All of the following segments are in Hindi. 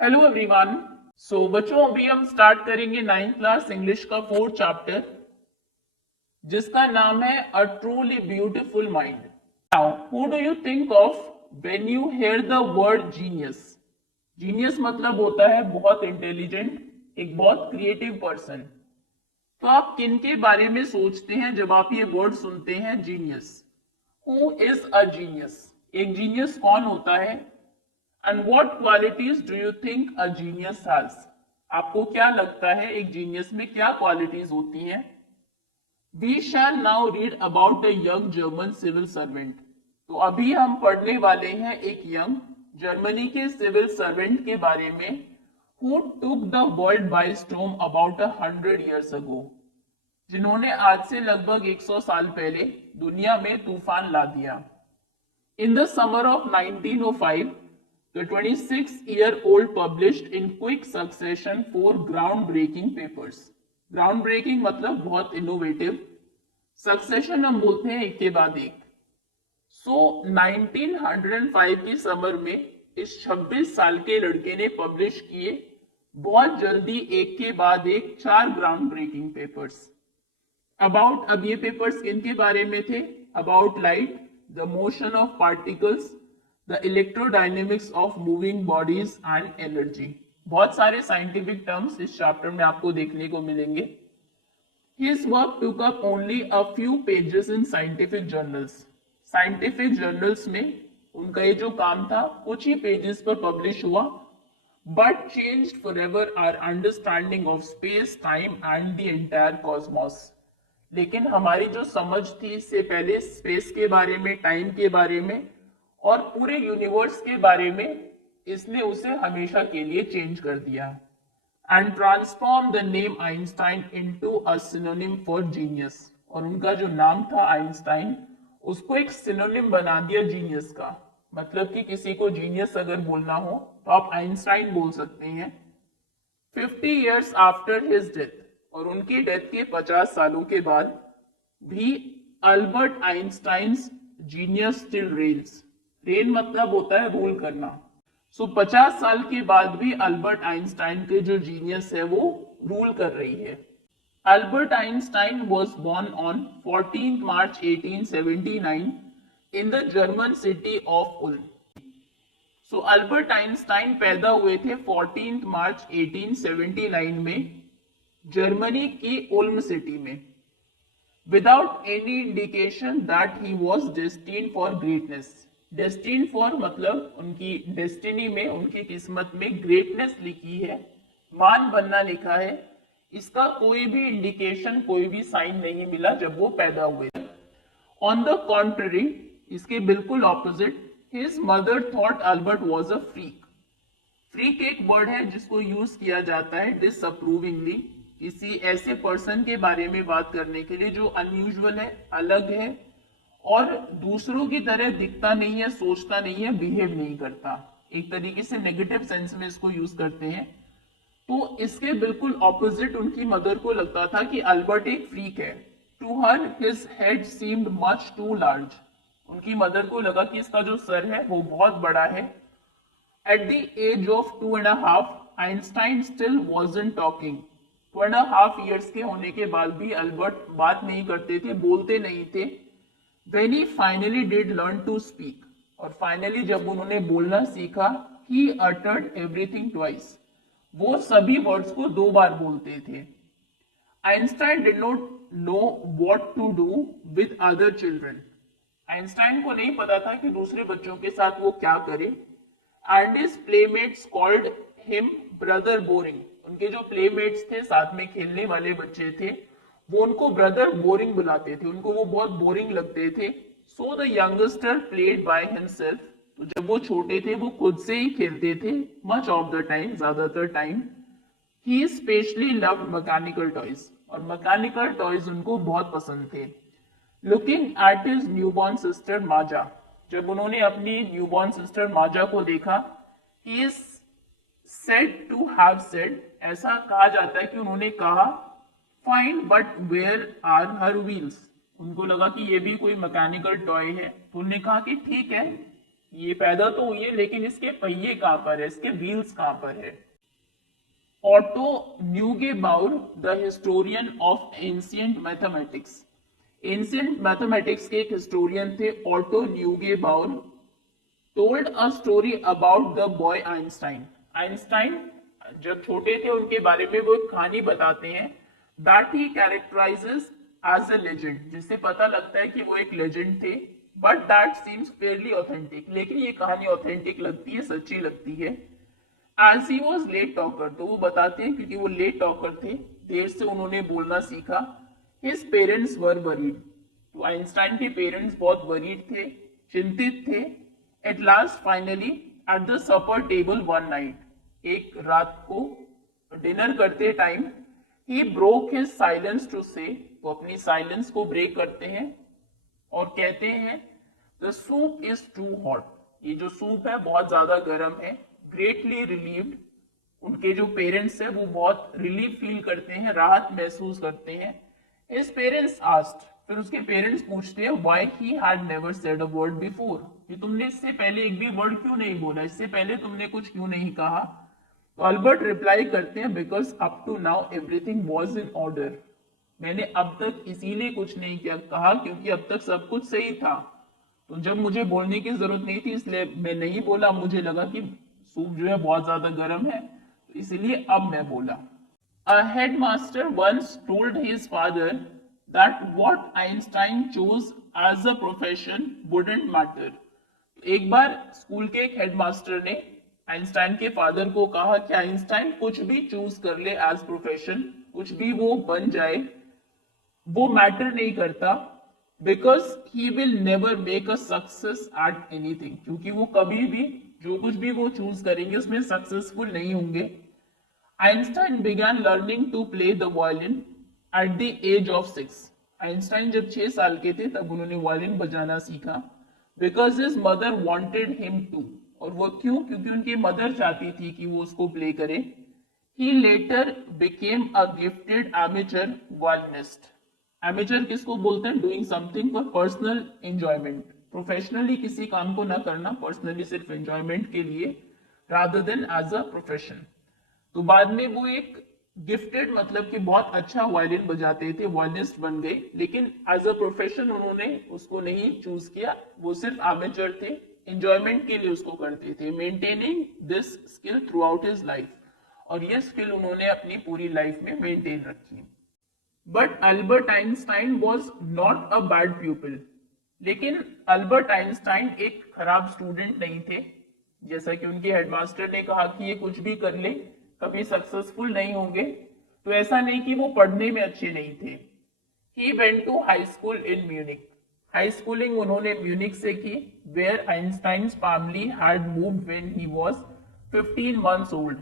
Hello everyone. बच्चों अभी हम स्टार्ट करेंगे 9th क्लास इंग्लिश का 4th चैप्टर जिसका नाम है a truly beautiful mind. Now who do you think of when you here the word genius? Genius मतलब होता है बहुत इंटेलिजेंट, एक बहुत क्रिएटिव पर्सन। तो आप किन के बारे में सोचते हैं जब आप ये वर्ड सुनते हैं genius? Who is a genius? एक जीनियस कौन होता है? And what qualities do you think a genius has? आपको क्या लगता है एक जीनियस में क्या क्वालिटीज होती हैं? We shall now read about a young German civil servant. तो अभी हम पढ़ने वाले हैं एक यंग जर्मनी के सिविल सर्वेंट के बारे में who took the world by storm about 100 years ago, जिन्होंने आज से लगभग 100 साल पहले दुनिया में तूफान ला दिया। In the summer of 1905, the 26-year-old published in quick succession 4 groundbreaking papers. Groundbreaking मतलब बहुत इनोवेटिव, सक्सेशन हम बोलते हैं एक के बाद एक। 1905 की समर में इस 26 साल के लड़के ने पब्लिश किए बहुत जल्दी एक के बाद एक 4 ग्राउंड ब्रेकिंग पेपर्स। अबाउट, अब ये पेपर्स किन के बारे में थे? About light, the motion of particles, the electrodynamics of moving bodies and energy। बहुत सारे साइंटिफिक टर्म्स इस चैप्टर में आपको देखने को मिलेंगे। His work took up only a few pages in scientific journals। Scientific journals में उनका ये जो काम था कुछ ही पेजेस पर पब्लिश हुआ, but changed forever our understanding of space, time and the entire cosmos। लेकिन हमारी जो समझ थी इससे पहले स्पेस के बारे में, टाइम के बारे में और पूरे यूनिवर्स के बारे में, इसने उसे हमेशा के लिए चेंज कर दिया। And transform the name Einstein into a synonym for genius. और उनका जो नाम था आइंस्टाइन, उसको एक सिनोनिम बना दिया जीनियस का। मतलब कि किसी को जीनियस अगर बोलना हो तो आप आइंस्टाइन बोल सकते हैं। 50 years आफ्टर हिज डेथ, और उनकी डेथ के 50 सालों के बाद भी Albert Einstein's genius still reigns. Reign मतलब होता है रूल करना। 50 साल के बाद भी अल्बर्ट आइंस्टाइन के जो जीनियस है वो रूल कर रही है। Albert Einstein was born on 14 March 1879 in the German city of Ulm. Albert Einstein पैदा हुए थे 14 मार्च 1879 में जर्मनी की उल्म सिटी में। Without any indication that he was destined for greatness. Destined for मतलब उनकी डेस्टिनी में, उनकी किस्मत में ग्रेटनेस लिखी है, मान बनना लिखा है। इसका कोई भी इंडिकेशन, कोई भी साइन नहीं मिला जब वो पैदा हुए। ऑन द कॉन्ट्ररी, इसके बिल्कुल opposite, his mother thought Albert was a freak. Freak एक वर्ड है जिसको यूज किया जाता है डिसअप्रूविंगली किसी ऐसे पर्सन के बारे में बात करने के लिए जो अनयूजुअल है, अलग है और दूसरों की तरह दिखता नहीं है, सोचता नहीं है, बिहेव नहीं करता। एक तरीके से नेगेटिव सेंस में इसको यूज करते हैं। तो इसके बिल्कुल ऑपोजिट उनकी मदर को लगता था कि अल्बर्ट एक फ्रीक है। To her his head seemed much too large. उनकी मदर को लगा कि इसका जो सर है वो बहुत बड़ा है। At the age of 2.5, Einstein still wasn't talking। 2.5 years के होने के बाद भी अल्बर्ट बात नहीं करते थे, बोलते नहीं थे। When he finally did learn to speak, और फाइनली जब उन्होंने बोलना सीखा, he uttered everything twice। वो सभी वर्ड्स को 2 बार बोलते थे। Einstein did not know what to do with other children। Einstein को नहीं पता था कि दूसरे बच्चों के साथ वो क्या करे। And his playmates called him brother boring। उनके जो प्लेमेट्स थे, साथ में खेलने वाले बच्चे थे, वो उनको ब्रदर बोरिंग बुलाते थे, उनको वो बहुत बोरिंग लगते थे। So the youngster played by himself। तो जब वो छोटे थे वो खुद से ही खेलते थे, much of the time, ज्यादातर time. He especially loved mechanical toys। और मैकेनिकल टॉयज उनको बहुत पसंद थे। Looking at his newborn sister Maja, जब उन्होंने अपनी न्यूबॉर्न सिस्टर माजा को देखा, he is said to have said, ऐसा कहा जाता है कि उन्होंने कहा, fine but where are her wheels। उनको लगा कि ये भी कोई मैकेनिकल टॉय है, तो उन्होंने कहा कि ठीक है, ये पैदा तो हुई है लेकिन इसके पहिए कहां पर है, इसके व्हील्स कहां पर है। Otto Neugebauer the historian of ancient mathematics, ancient mathematics के एक हिस्टोरियन थे Otto Neugebauer, told a story about the boy Einstein. Einstein जब छोटे थे उनके बारे में वो एक कहानी बताते हैं, that he characterises as a legend, जिससे पता लगता है कि वो एक लेजेंड थे, but that seems fairly authentic, लेकिन ये कहानी ऑथेंटिक लगती है, सच्ची लगती है। As he was late talker, तो वो बताते हैं क्योंकि वो लेट टॉकर थे, देर से उन्होंने बोलना सीखा। हिज पेरेंट्स वर वरीड, तो आइंस्टाइन के पेरेंट्स बहुत वरीड थे, चिंतित थे। At last finally at the supper table one night, एक रात को डिनर करते time, he broke his silence to say, वो अपनी साइलेंस को ब्रेक करते हैं और कहते हैं the soup is too hot, ये जो सूप है बहुत ज्यादा गर्म है। ग्रेटली रिलीव्ड, उनके जो पेरेंट्स है वो बहुत रिलीफ फील करते हैं, राहत महसूस करते हैं। हिज पेरेंट्स आस्क्ड, फिर उसके पेरेंट्स पूछते हैं why he had never said a word before, कि तुमने इससे पहले एक भी वर्ड क्यों नहीं बोला, इससे पहले तुमने कुछ क्यों नहीं कहा। तो अल्बर्ट रिप्लाई करते हैं because up to now everything was in order, मैंने अब तक इसीलिए कुछ नहीं किया कहा क्योंकि अब तक सब कुछ सही था, तो जब मुझे बोलने की जरूरत नहीं थी इसलिए मैं नहीं बोला, मुझे लगा कि सूप जो है बहुत ज्यादा गर्म है तो इसलिए अब मैं बोला। A headmaster once told his father that what Einstein chose as a profession wouldn't matter, एक बार स्कूल के एक हेडमास्टर ने आइंस्टाइन के फादर को कहा कि आइंस्टाइन कुछ भी चूज कर ले एज प्रोफेशन, कुछ भी वो बन जाए, वो मैटर नहीं करता, because he will never make a success at anything, क्योंकि वो कभी भी जो कुछ भी वो चूज करेंगे उसमें सक्सेसफुल नहीं होंगे। Einstein began learning to play the violin at the age of 6, Einstein जब 6 साल के थे तब उन्होंने वायलिन बजाना सीखा। Because his mother wanted him to, और वो क्यों, क्योंकि उनकी मदर चाहती थी कि वो उसको प्ले करे। He later became a gifted amateur violinist, amateur किसको बोलते हैं, doing something for personal enjoyment, professionally किसी काम को ना करना, पर्सनली सिर्फ एंजॉयमेंट के लिए, rather than as a profession. तो बाद में वो एक गिफ्टेड मतलब कि बहुत अच्छा वायलिन बजाते थे, वायलिनिस्ट बन गए, लेकिन एज अ प्रोफेशन उन्होंने उसको नहीं चूज किया, वो सिर्फ एमेचर थे, एंजॉयमेंट के लिए उसको करते थे, maintaining this skill through out his life, और ये स्किल उन्होंने अपनी पूरी लाइफ में मेंटेन रखी। But Albert Einstein was not a bad प्यूपिल, लेकिन अल्बर्ट आइंस्टाइन एक खराब स्टूडेंट नहीं थे, जैसा कि उनके हेडमास्टर ने कहा कि ये कुछ भी कर ले कभी सक्सेसफुल नहीं होंगे, तो ऐसा नहीं कि वो पढ़ने में अच्छे नहीं थे। He went to high school in Munich, high schooling उन्होंने म्यूनिक से की, where Einstein's family had moved when he was 15 months old,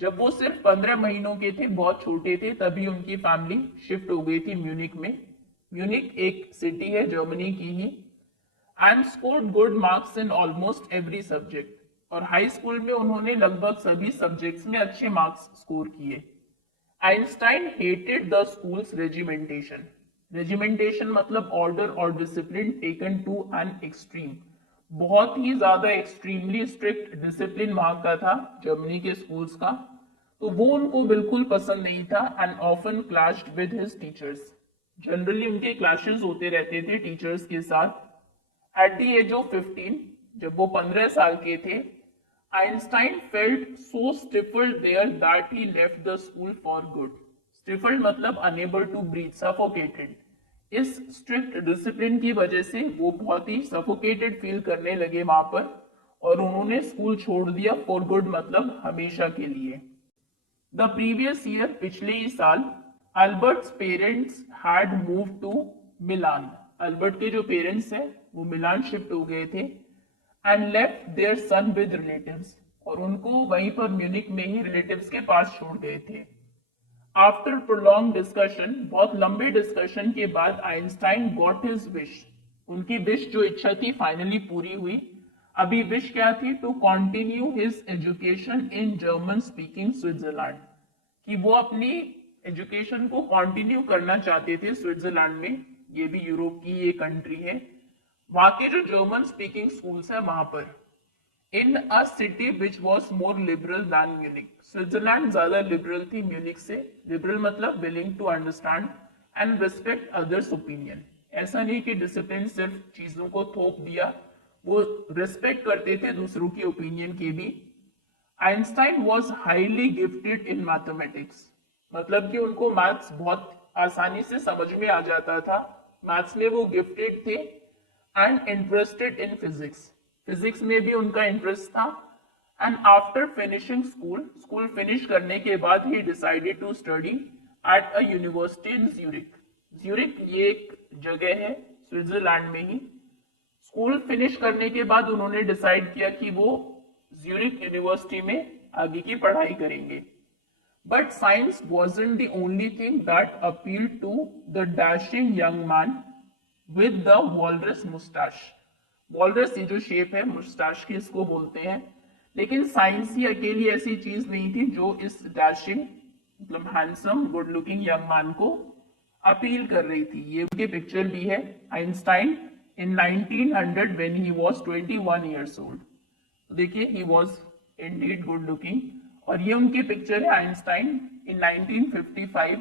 जब वो सिर्फ 15 महीनों के थे, बहुत छोटे थे, तभी उनकी फैमिली शिफ्ट हो गई थी म्यूनिक में। म्यूनिक एक सिटी है जर्मनी की ही। And scored good marks in almost every subject, और हाई स्कूल में उन्होंने लगभग सभी सब्जेक्ट्स में अच्छे मार्क्स स्कोर किए। Einstein hated the school's regimentation, regimentation मतलब ऑर्डर और discipline taken to an extreme, बहुत ही ज्यादा एक्सट्रीमली स्ट्रिक्ट डिसिप्लिन वहां का था जर्मनी के स्कूल्स का, तो वो उनको बिल्कुल पसंद नहीं था। And often clashed with his teachers, generally उनके क्लैशेस होते रहते थे टीचर्स के साथ। एट द एज ऑफ 15, जब वो 15 साल के थे, Einstein felt so stifled there that he left the school for good, stifled मतलब अनेबल टू ब्रीथ, सफोकेटेड, इस स्ट्रिक्ट डिसिप्लिन की वजह से वो बहुत ही सफोकेटेड फील करने लगे वहां पर, और उन्होंने स्कूल छोड़ दिया फॉर गुड मतलब हमेशा के लिए। द प्रीवियस ईयर, पिछले ही साल, Albert's parents had move to Milan, Albert के जो पेरेंट्स हैं वो मिलान शिफ्ट हो गए थे। And left their son with relatives, और उनको वहीं पर म्यूनिक में ही रिलेटिव्स के पास छोड़ गए थे। आफ्टर प्रोलॉन्ग डिस्कशन, बहुत लंबे डिस्कशन के बाद, आइंस्टाइन गॉट हिज विश, उनकी विश जो इच्छा थी फाइनली पूरी हुई। अभी विश क्या थी, to continue his education in German speaking Switzerland, कि वो अपनी एजुकेशन को कंटिन्यू करना चाहते थे स्विट्जरलैंड में, ये भी यूरोप की ये कंट्री है, वहां के जो जर्मन स्पीकिंग स्कूल्स है वहां पर। In a city which was more liberal than Munich. Switzerland ज्यादा लिबरल थी म्यूनिक से। लिबरल मतलब willing to understand and respect others opinion. ऐसा नहीं कि डिसिप्लिन सिर्फ चीजों को थोप दिया, वो रिस्पेक्ट करते थे दूसरों की ओपिनियन के भी। Einstein was highly gifted in mathematics, मतलब कि उनको मैथ्स बहुत आसानी से समझ में आ जाता था, मैथ्स में वो गिफ्टेड थे। And interested in physics, physics में भी उनका इंटरेस्ट था। And after finishing school finish करने के बाद he decided to study at a university in Zurich. Zurich ये एक जगह है स्विट्जरलैंड में ही। स्कूल फिनिश करने के बाद उन्होंने डिसाइड किया कि वो ज्यूरिक यूनिवर्सिटी में आगे की पढ़ाई करेंगे। But science wasn't the only thing that appealed to the dashing young man with the walrus mustache। Walrus ये जो शेप है मुस्टाश की इसको बोलते हैं। लेकिन साइंस ही अकेली ऐसी चीज नहीं थी जो इस डैशिंग मतलब handsome good looking young man को अपील कर रही थी। ये उनकी पिक्चर भी है Einstein in 1900 when he was 21 years old। तो देखिए he was Indeed good looking. और ये उनकी पिक्चर है आइंस्टाइन इन 1955,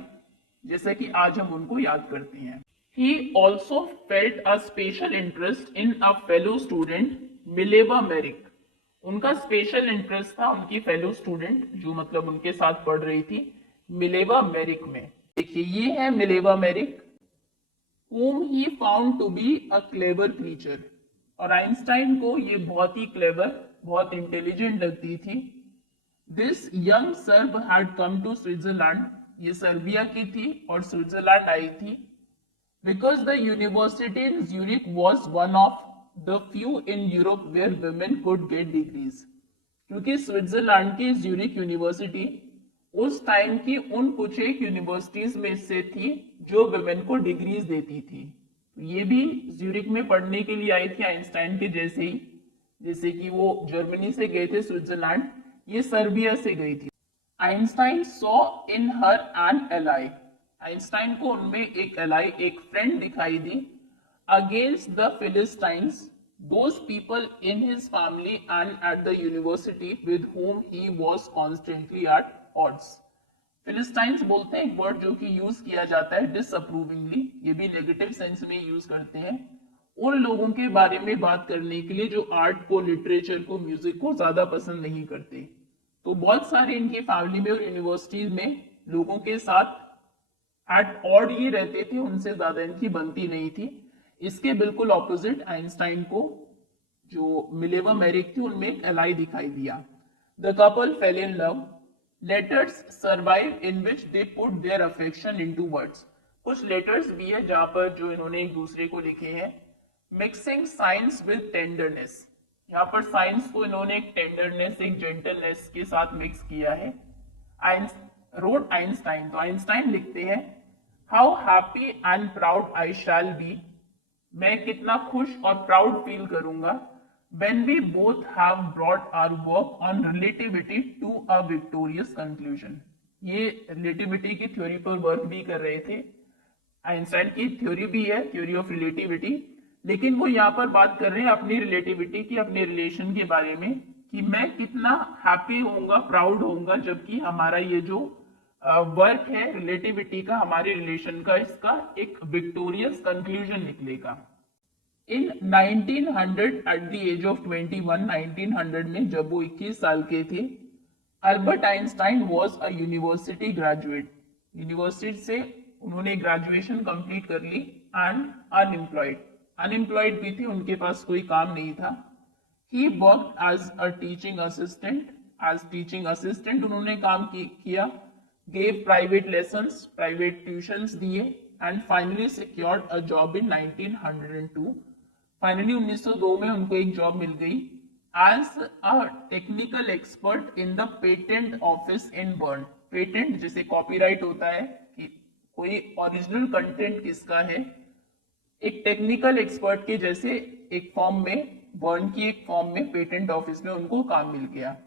जैसे कि आज हम उनको याद करते हैं। He also felt a special interest in a fellow student, Mileva Merrick। उनका स्पेशल इंटरेस्ट था उनकी फेलो स्टूडेंट जो मतलब उनके साथ पढ़ रही थी मिलेवा मेरिक में। देखिए ये है Mileva Maric, whom he found to be a clever creature। और आइंस्टाइन को ये बहुत ही क्लेवर, बहुत इंटेलिजेंट लगती थी। This young Serb had come to Switzerland, ये सर्बिया की थी और स्विट्जरलैंड आई थी। Because the university in Zurich was one of the few in Europe where women could get degrees। क्योंकि स्विट्जरलैंड की ज्यूरिक यूनिवर्सिटी उस टाइम की उन कुछ एक यूनिवर्सिटीज में से थी जो वुमेन को डिग्रीज देती थी। ये भी ज्यूरिक में पढ़ने के लिए आई थी आइंस्टाइन के जैसे ही, जैसे कि वो जर्मनी से गए थे स्विट्जरलैंड, ये सर्बिया से गई थी। Einstein saw in her an ally, Einstein को उनमें एक एलाई, एक फ्रेंड दिखाई दी। Against the Philistines, those people in his family and at the university with whom he was constantly at odds। Philistines बोलते हैं एक वर्ड जो कि यूज किया जाता है डिसअप्रूविंगली, ये भी नेगेटिव सेंस में यूज करते हैं उन लोगों के बारे में बात करने के लिए जो आर्ट को, लिटरेचर को, म्यूजिक को ज्यादा पसंद नहीं करते। तो बहुत सारे इनकी फैमिली में और यूनिवर्सिटीज में लोगों के साथ एट ऑड ये रहते थे, उनसे ज्यादा इनकी बनती नहीं थी। इसके बिल्कुल ऑपोजिट आइंस्टाइन को जो मिलेवा मेरिक थी उनमें एक एलाई दिखाई दिया। The couple fell in love, letters survive in which they put their affection into words. कुछ लेटर्स भी है जहां पर जो इन्होंने एक दूसरे को लिखे हैं। मिक्सिंग साइंस विद टेंडरनेस, यहाँ पर साइंस को इन्होंने एक टेंडरनेस, एक जेंटलनेस के साथ मिक्स किया है। रोड आइंस्टाइन, तो आइंस्टाइन लिखते हैं how happy and proud I shall be, मैं कितना खुश और प्राउड फील करूंगा when we both have brought our work on relativity to a victorious conclusion। ये रिलेटिविटी की थ्योरी पर वर्क भी कर रहे थे। आइंस्टाइन की थ्योरी भी है, थ्योरी ऑफ रिलेटिविटी, लेकिन वो यहाँ पर बात कर रहे हैं अपनी रिलेटिविटी की, अपने रिलेशन के बारे में कि मैं कितना हैप्पी होऊंगा, प्राउड होऊंगा जबकि हमारा ये जो वर्क है रिलेटिविटी का, हमारे रिलेशन का, इसका एक विक्टोरियस कंक्लूजन निकलेगा। इन 1900 एट द एज ऑफ 21, 1900 में जब वो 21 साल के थे, Albert Einstein was a university graduate, university से उन्होंने ग्रेजुएशन कंप्लीट कर ली एंड अनएम्प्लॉयड भी थे, उनके पास कोई काम नहीं था। He worked as a teaching assistant, as teaching assistant उन्होंने काम किया। gave private lessons, private tuitions दिए and finally secured a job in 1902। Finally 1902 में उनको एक जॉब मिल गई as a technical expert in the patent office in Bern। Patent जैसे कॉपीराइट होता है कि कोई ओरिजिनल कंटेंट किसका है, एक टेक्निकल एक्सपर्ट के जैसे एक फॉर्म में, बर्न की एक फॉर्म में पेटेंट ऑफिस में उनको काम मिल गया।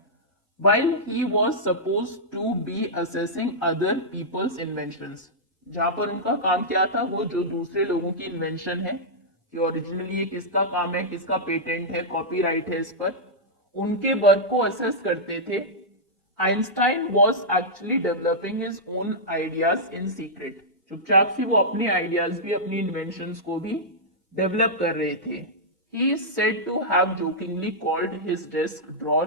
While he was supposed to be assessing other people's inventions, जहां पर उनका काम क्या था, वो जो दूसरे लोगों की इन्वेंशन है कि ओरिजिनली ये किसका काम है, किसका पेटेंट है, कॉपीराइट है, इस पर उनके वर्क को असेस करते थे, Einstein was actually developing his own ideas in secret. चुपचाप से वो अपने आइडियाज भी, अपनी इन्वेंशंस को भी डेवलप कर रहे थे। He is said to have jokingly called his desk drawer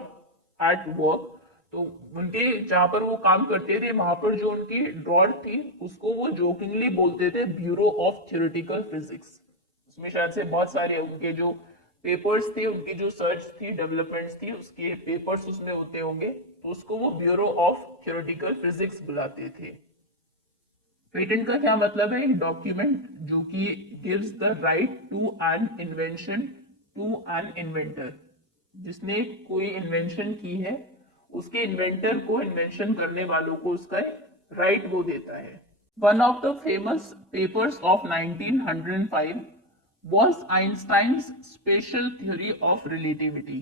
at work. तो उनके जहां पर वो काम करते थे वहां पर जो उनकी ड्रॉर थी उसको वो जोकिंगली बोलते थे ब्यूरो ऑफ थ्योरेटिकल फिजिक्स। उसमें शायद से बहुत सारे उनके जो पेपर्स थे, उनकी जो सर्च थी, डेवलपमेंट्स थी, उसके पेपर्स उसमें होते होंगे, तो उसको वो ब्यूरो ऑफ थ्योरेटिकल फिजिक्स बुलाते थे। पेटेंट का क्या मतलब है? एक डॉक्यूमेंट जो कि gives the right to an invention to an inventor. जिसने कोई इन्वेंशन की है उसके इन्वेंटर को, इन्वेंशन करने वालों को उसका राइट वो देता है। One of the famous papers of 1905 was Einstein's special theory of relativity.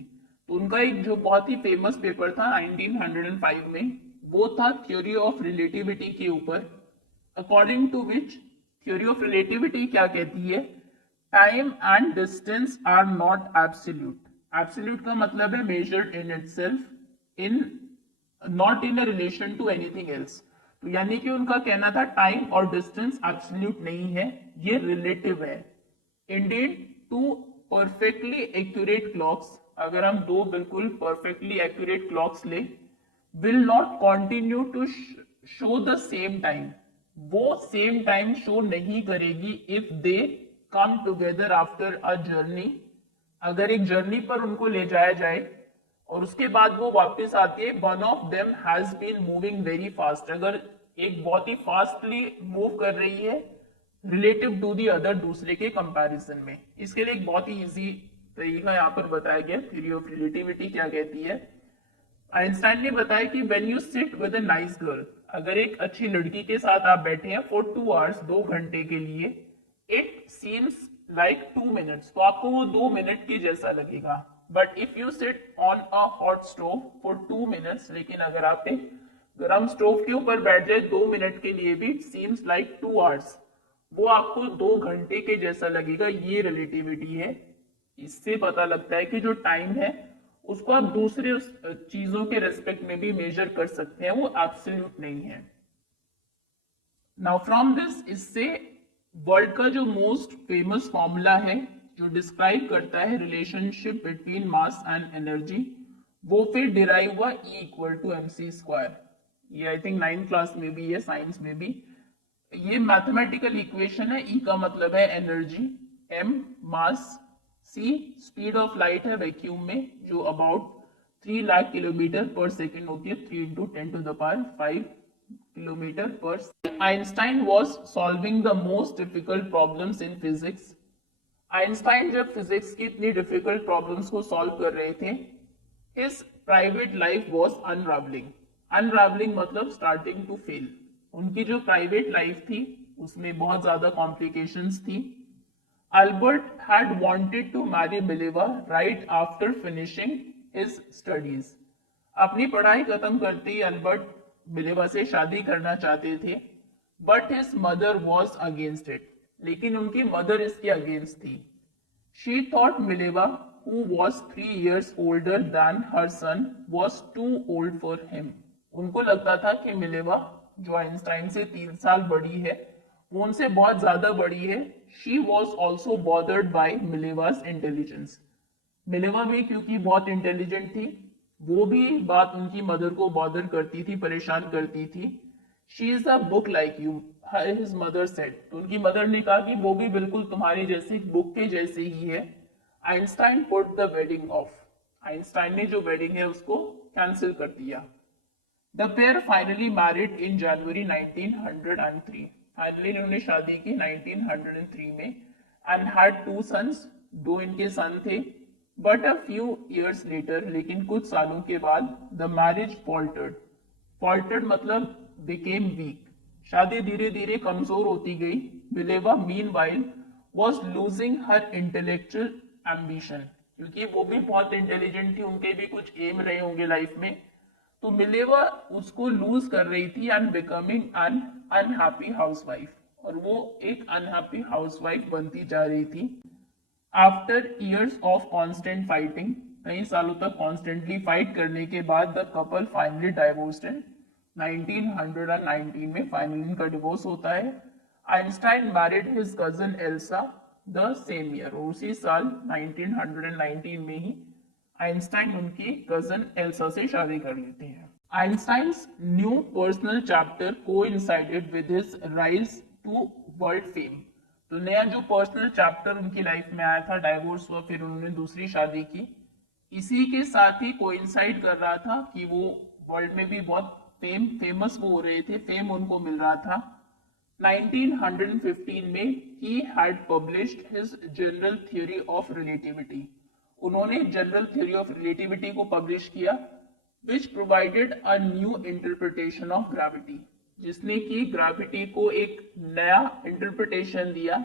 तो उनका एक जो बहुत ही फेमस पेपर था 1905 में, वो था थ्योरी ऑफ रिलेटिविटी के ऊपर। According to which theory of relativity क्या कहती है? Time and distance are not absolute. Absolute का मतलब है measured in itself, in not in relation to anything else. तो यानी कि उनका कहना था टाइम और डिस्टेंस एब्सोल्यूट नहीं है, ये रिलेटिव है। Indeed two perfectly accurate clocks, अगर हम दो बिल्कुल परफेक्टली एक्यूरेट क्लॉक्स ले, will not continue to show the same time. वो सेम टाइम शो नहीं करेगी if they come together after a journey. अगर एक जर्नी पर उनको ले जाया जाए और उसके बाद वो वापस आती है, one of them has been moving very fast, अगर एक बहुत ही फास्टली मूव कर रही है रिलेटिव टू दी अदर, दूसरे के कंपैरिजन में। इसके लिए एक बहुत ही इजी तरीका यहाँ पर बताया गया। थ्योरी ऑफ रिलेटिविटी क्या कहती है? आइंस्टाइन ने बताया कि when you sit with a nice girl, अगर एक अच्छी लड़की के साथ आप बैठे हैं फॉर 2 आवर्स, 2 घंटे के लिए, इट सीम्स लाइक 2 मिनट्स, तो आपको वो 2 मिनट के जैसा लगेगा। But if you sit on a hot stove for 2 minutes, लेकिन अगर आप एक गर्म स्टोव के ऊपर बैठ जाए 2 मिनट के लिए भी, इट सीम्स लाइक 2 आवर्स, वो आपको 2 घंटे के जैसा लगेगा। ये रिलेटिविटी है। इससे पता लगता है कि जो टाइम है उसको आप दूसरे चीजों के रेस्पेक्ट में भी मेजर कर सकते हैं, वो एब्सोल्यूट नहीं है। नाउ फ्रॉम दिस, इससे वर्ल्ड का जो मोस्ट फेमस फॉर्मूला है जो डिस्क्राइब करता है relationship between mass and energy, वो फिर डिराइव हुआ E इक्वल टू mc²। ये आई थिंक 9th क्लास में भी है, साइंस में भी। ये मैथमेटिकल इक्वेशन है। E का मतलब है energy, m mass, C speed of light है वैक्यूम में जो अबाउट 3 लाख किलोमीटर पर सेकेंड होती है, 3 इंटू 10⁵ किलोमीटर पर। Einstein was solving the most difficult problems in physics. Einstein जब फिजिक्स की इतनी डिफिकल्ट प्रॉब्लम्स को सॉल्व कर रहे थे, हिज प्राइवेट लाइफ वॉज अनरावलिंग। अनरावलिंग मतलब स्टार्टिंग टू फेल। उनकी जो प्राइवेट लाइफ थी उसमें बहुत ज्यादा कॉम्प्लिकेशंस थी। Albert had wanted to marry Mileva right after finishing his studies. अपनी पढ़ाई खत्म करते ही अल्बर्ट मिलेवा से शादी करना चाहते थे, but his mother was against it. लेकिन उनकी मदर इसके अगेंस्ट थी। She thought Mileva, who was 3 years older than her son, was too old for him. उनको लगता था कि मिलेवा जो आइंस्टाइन से 3 साल बड़ी है, वो उनसे बहुत ज्यादा बड़ी है। She was also bothered by Mileva's intelligence. Mileva भी क्योंकि बहुत इंटेलिजेंट थी, वो भी बात उनकी मदर को बॉदर करती थी, परेशान करती थी। She is a book like you, his mother said. तो उनकी मदर ने कहा कि वो भी बिल्कुल तुम्हारी जैसी बुक के जैसे ही है। Einstein put the wedding of. Einstein ने जो वेडिंग है उसको कैंसिल कर दिया। The pair finally married in January 1903। Finally इन्होंने शादी की 1903 में, एंड हैड 2 सन्स, 2 इनके सन थे। But a few years later, लेकिन कुछ सालों के बाद, द मैरिज फॉल्टर्ड। फॉल्टर्ड मतलब बिकेम वीक। शादी धीरे धीरे कमजोर होती गई। Mileva meanwhile was losing her intellectual ambition, क्योंकि वो भी बहुत इंटेलिजेंट थी, उनके भी कुछ एम रहे होंगे लाइफ में, तो मिलेवा उसको लूज कर रही थी and becoming an unhappy housewife, और वो एक अनहैप्पी हाउसवाइफ बनती जा रही थी। After years of constant fighting, कई सालों तक कॉन्स्टेंटली फाइट करने के बाद द कपल फाइनली डाइवोर्स्ड इन 1919 में फाइनली इनका डिवोर्स होता है। Einstein married his cousin Elsa the same year, और उसी साल 1919 में ही आइंस्टाइन उनकी कजन एल्सा से शादी कर लेते हैं। Einstein's new personal chapter coincided with his rise to world fame. तो नया जो पर्सनल चैप्टर उनकी लाइफ में आया था, डाइवोर्स हुआ, फिर उन्होंने दूसरी शादी की, इसी के साथ ही कोइंसाइड कर रहा था कि वो वर्ल्ड में भी बहुत फेमस वो हो रहे थे, फेम उनको मिल रहा था। 1915 में he had published his general theory of relativity. उन्होंने जनरल थ्योरी ऑफ रिलेटिविटी को पब्लिश किया, which provided a new interpretation of gravity, जिसने कि ग्रेविटी को एक नया इंटरप्रिटेशन दिया।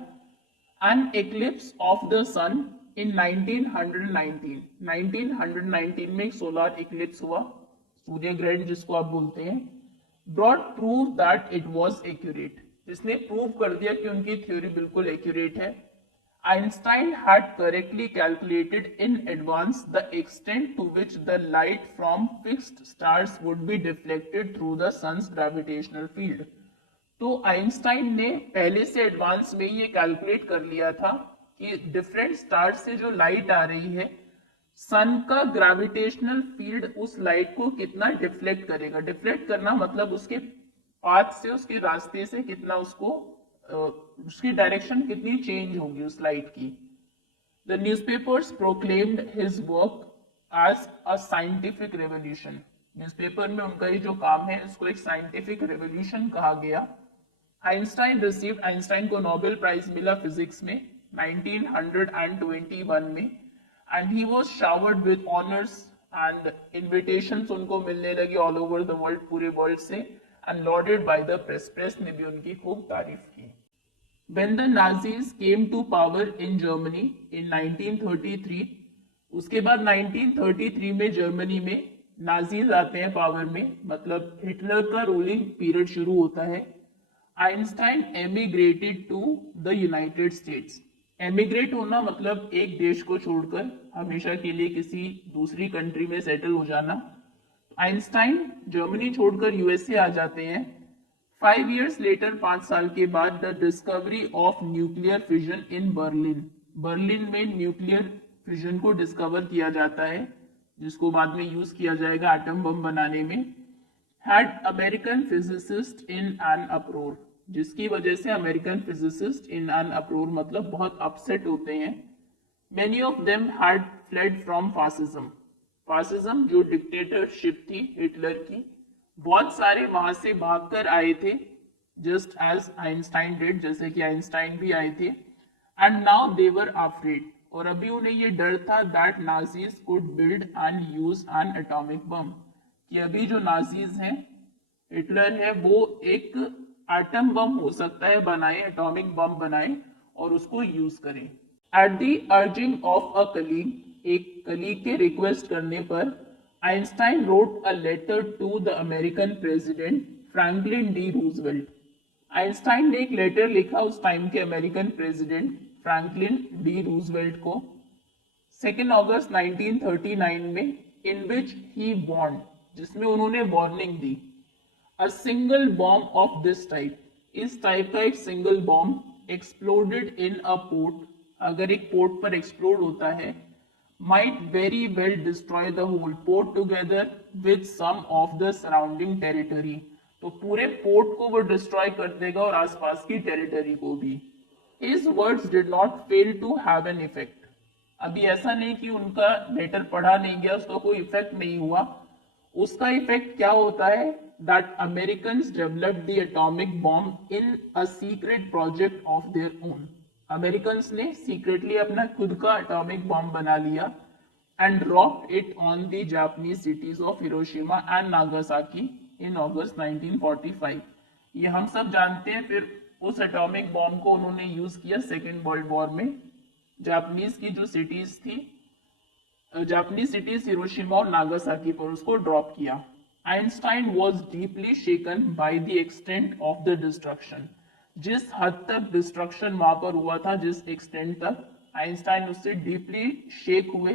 An eclipse of the sun in 1919 में एक सोलर एक्लिप्स हुआ, सूर्य ग्रहण जिसको आप बोलते हैं, broad prove that it was accurate, जिसने प्रूव कर दिया कि उनकी थ्योरी बिल्कुल एक्यूरेट है। Einstein had correctly calculated in advance the extent to which the light from fixed stars would be deflected through the sun's gravitational field. तो आइंस्टाइन ने पहले से एडवांस में ये कैलकुलेट कर लिया था कि डिफरेंट स्टार्स से जो लाइट आ रही है, सन का ग्रेविटेशनल फील्ड उस लाइट को कितना डिफ्लेक्ट करेगा। डिफ्लेक्ट करना मतलब उसके पाथ से, उसके रास्ते से कितना उसकी डायरेक्शन कितनी चेंज होगी उस लाइट की। The newspapers proclaimed his work as a scientific revolution. Newspaper में उनका ये जो काम है इसको एक साइंटिफिक रेवोल्यूशन कहा गया। आइंस्टाइन को नोबेल प्राइज मिला फिजिक्स में 1921 में, and he was showered with honours and invitations उनको मिलने लगे ऑल ओवर द वर्ल्ड, पूरे वर्ल्ड से, and lauded by the press. Press ने भी उनकी खूब तारीफ की। When the Nazis came to power in Germany in 1933, उसके बाद 1933 में जर्मनी में नाजीज आते हैं पावर में, मतलब हिटलर का रूलिंग पीरियड शुरू होता है। Einstein emigrated to the United States. Emigrate होना मतलब एक देश को छोड़कर हमेशा के लिए किसी दूसरी कंट्री में सेटल हो जाना। आइंस्टाइन जर्मनी छोड़कर यूएसए आ जाते हैं। 5 years later, 5 साल के बाद, the discovery of nuclear fission in Berlin. Berlin में न्यूक्लियर फिजन को डिस्कवर किया जाता है, जिसको बाद में यूज किया जाएगा एटम बम बनाने में। Had American physicist in an अप्रोर, जिसकी वजह से अमेरिकन फिजिसिस्ट इन एन अप्रोर मतलब बहुत अपसेट होते हैं। Many of them had fled from fascism. Fascism जो डिक्टेटरशिप थी हिटलर की, बहुत सारे वहां से भागकर आए थे, जस्ट एज आइंस्टाइन डिड, जैसे कि आइंस्टाइन भी आए थे। And now they were afraid, और अभी उन्हें ये डर था that Nazis could build and use N atomic bomb, कि अभी जो नाजीज हैं, हिटलर है, वो एक एटम बम हो सकता है बनाए, एटॉमिक बम बनाए और उसको यूज करें। At the urging of a colleague, एक कलीग के रिक्वेस्ट करने पर, Einstein wrote a letter to the American president Franklin D. Roosevelt. Einstein ने एक लेटर लिखा उस टाइम के American president Franklin D Roosevelt को 2 अगस्त 1939 में, इन विच ही वार्नड, जिसमें उन्होंने warning the, a single bomb of this type, इस टाइप का एक single bomb exploded in a port, अगर एक पोर्ट पर एक्सप्लोड होता है, might very well destroy the whole port together with some of the surrounding territory. तो पूरे पोर्ट को वो डिस्ट्रॉय कर देगा और आसपास की टेरिटरी को भी। His words did not fail to have an effect. अभी ऐसा नहीं कि उनका लेटर पढ़ा नहीं गया, उसका कोई इफेक्ट नहीं हुआ। उसका इफेक्ट क्या होता है? That Americans developed the atomic bomb in a secret project of their own. Americans ने सीक्रेटली अपना खुद का एटॉमिक बॉम्ब बना लिया and dropped it on the Japanese cities of Hiroshima and Nagasaki in August 1945। ये हम सब जानते हैं। फिर उस एटॉमिक बॉम्ब को उन्होंने यूज किया सेकेंड वर्ल्ड वॉर में। जापानीज की जो सिटीज थी, जापानीज सिटीज हिरोशिमा और नागासाकी पर उसको ड्रॉप किया। Einstein was deeply shaken by the extent of the destruction. जिस हद तक डिस्ट्रक्शन वहां पर हुआ था, जिस एक्सटेंट तक, आइंस्टाइन उससे डीपली शेक हुए।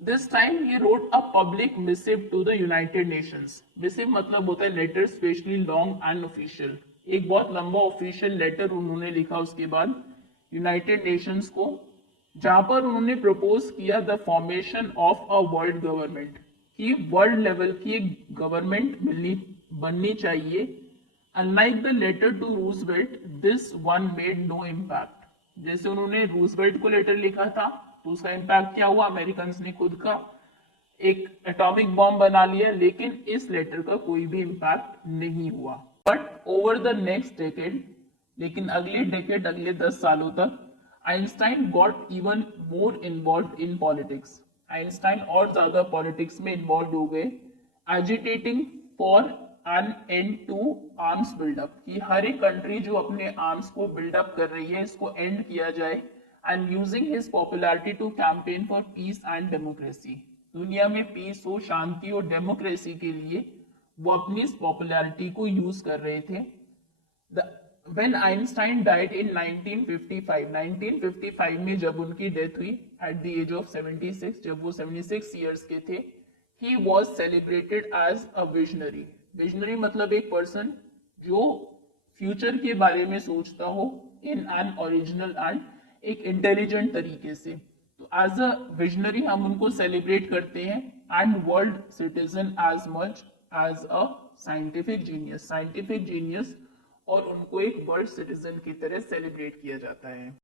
This time he wrote a public missive to the United Nations. Missive मतलब होता है letter, specially long and official. एक बहुत लंबा ऑफिशियल लेटर उन्होंने लिखा उसके बाद यूनाइटेड नेशंस को, जहां पर उन्होंने प्रपोज किया the formation of a world government, कि वर्ल्ड लेवल की एक गवर्नमेंट बननी चाहिए। Unlike the letter to Roosevelt, this one made no impact. जैसे उन्होंने रूजवेल्ट को लेटर लिखा था तो उसका इम्पैक्ट क्या हुआ, अमेरिकन ने खुद का एक एटॉमिक बॉम्ब बना लिया, लेकिन इस लेटर का कोई भी इम्पैक्ट नहीं हुआ। But over the next decade, लेकिन अगले डेकेड, अगले 10 सालों तक, Einstein got even more involve in politics. Einstein और ज्यादा पॉलिटिक्स में इन्वॉल्व हो गए, agitating for an end to arms buildup, कि हर एक कंट्री जो अपने आर्म्स को बिल्डअप कर रही है इसको एंड किया जाए, and using his popularity to campaign for peace and democracy. दुनिया में पीस हो, शांति और डेमोक्रेसी के लिए वो अपनी इस पॉपुलैरिटी को यूज कर रहे थे। When Einstein died in 1955 में जब उनकी डेथ हुई at the age of 76, जब वो 76 years के थे, he was celebrated as a visionary. Visionary मतलब एक पर्सन जो फ्यूचर के बारे में सोचता हो in an original and एक इंटेलिजेंट तरीके से। तो एज अ विजनरी हम उनको सेलिब्रेट करते हैं, and world citizen as much as a scientific genius, और उनको एक वर्ल्ड सिटीजन की तरह सेलिब्रेट किया जाता है।